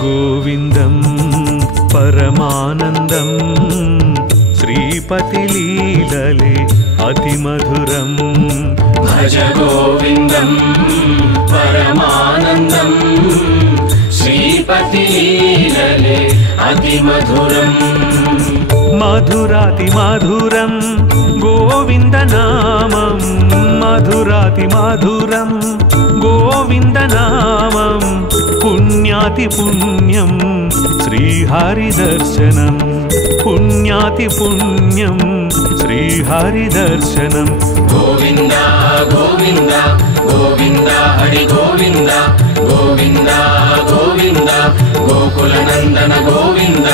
गोविन्दं परमानन्दं श्रीपतिलीलले अतिमधुरम् भज गोविन्दं परमानन्दं श्रीपतिलीलले अतिमधुरम् मधुरातिमधुरं गोविन्दनामं मधुरातिमधुरं गोविन्दनामं पुण्यातिपुण्यं श्रीहरिदर्शनं पुण्यातिपुण्यं श्रीहरिदर्शनं गोविन्द गोविन्द गोविन्द हरि गोविन्द गोविन्द गोविन्द गोकुलनन्दन गोविन्द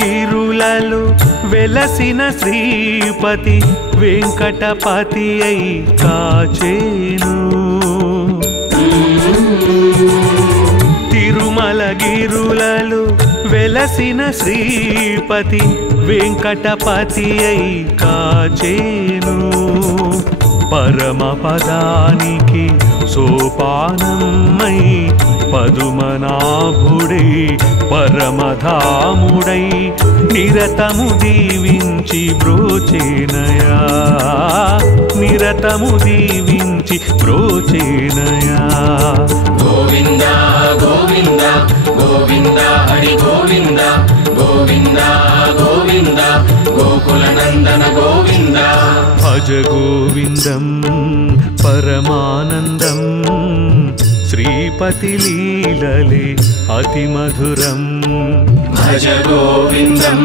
గిరులలో వెలసిన శ్రీపతి వెంకటపతి అయి కాచేను తిరుమల గిరులలో వెలసిన శ్రీపతి వెంకటపతి అయి కాచేను పరమపదానికి సోపానమై పదుమనాభుడై పరమధాముడై నిరతము దీవించి బ్రోచేనయా నిరతము దీవించి బ్రోచేనయా గోవింద గోవింద గోవింద హరి గోవింద గోవింద గోవింద గోకులనందన గోవింద భజ గోవిందం పరమానందం श्रीपतिलीलले अतिमधुरम् भज गोविन्दं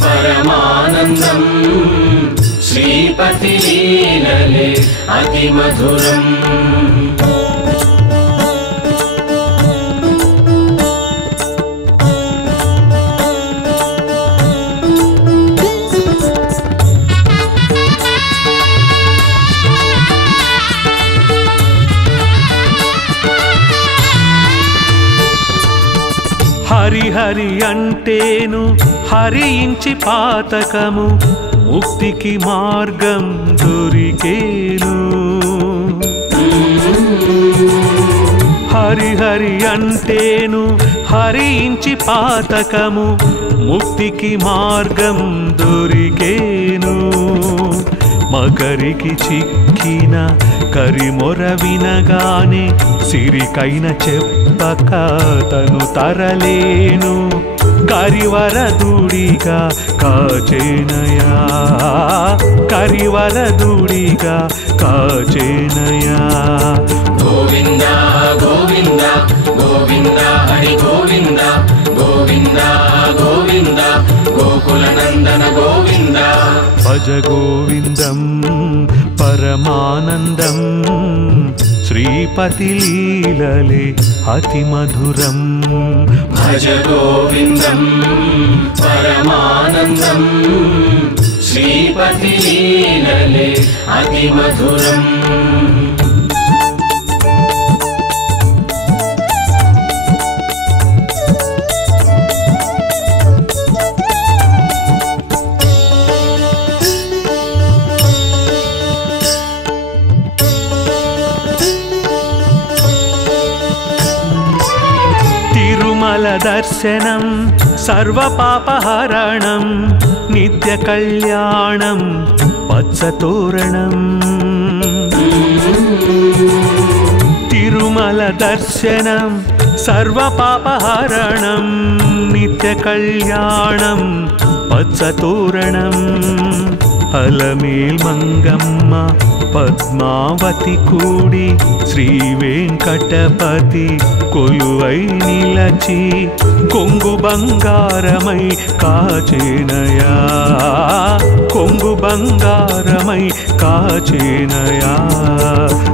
परमानन्दं श्रीपतिलीलले अतिमधुरम् హరి హరి అంటేను హరించి పాతకము ముక్తికి మార్గం దొరికేను హరి హరి అంటేను హరించి పాతకము ముక్తికి మార్గం దొరికేను మకరికి చిక్కిన కరిమొర వినగానే సిరికైన చెప్పక తను తరలేను కరివరదుడిగా కాచేనయా కరివరదుడిగా కాచేనయా గోవింద గోవింద గోవింద హరి గోవింద గోవింద గోవింద గోకులనందన గోవింద భజ గోవిందం పరమానందం श्रीपतिलीलले अतिमधुरम् भज गोविन्दं परमानन्दं श्रीपतिलीलले अतिमधुरम् दर्शनं सर्वपापहरणं नित्यकल्याणं वत्सतोरणं तिरुमल दर्शनं सर्वपापहरणं नित्यकल्याणं वत्सतोरणं अलमेल् मंगम्म पद्मावति कूडी श्री वेंकटपति कोलुवै निलची कोंगु बंगारमै काचेनया कोंगु बंगारमै काचेनया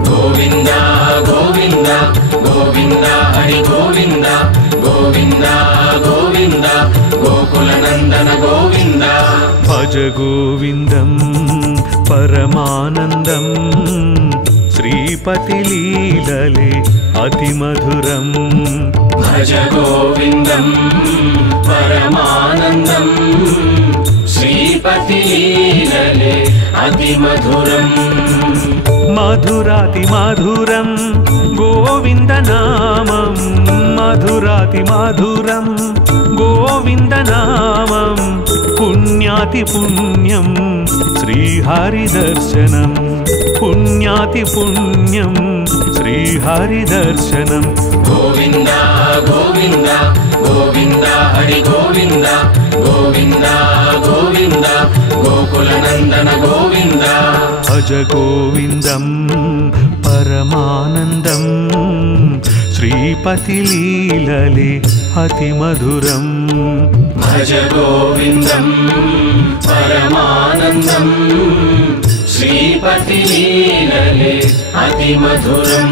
गोविंद गोविंद गोविंद हरि गोविंद गोविंद गोविंद गोकुलनंदन गोविंद भज गोविंदं परमानंदं श्री శ్రీపతి లీలలే అతి మధురం భజ గోవిందం పరమానందం శ్రీపతి లీలలే అతి మధురం మధురాతి మధురం గోవింద నామం మధురాతి మధురం గోవింద నామం పుణ్యాతి పుణ్యం శ్రీహరి దర్శనం పుణ్యాతి పుణ్యం శ్రీహరి దర్శనం గోవింద గోవింద గోవింద హరి గోవింద గోవింద గోవింద గోకుల నందన గోవింద భజ గోవిందం పరమానందం శ్రీపతి లీలలే అతి మధురం భజ గోవిందం పరమానందం శ్రీపతి లీలలే అతి మధురం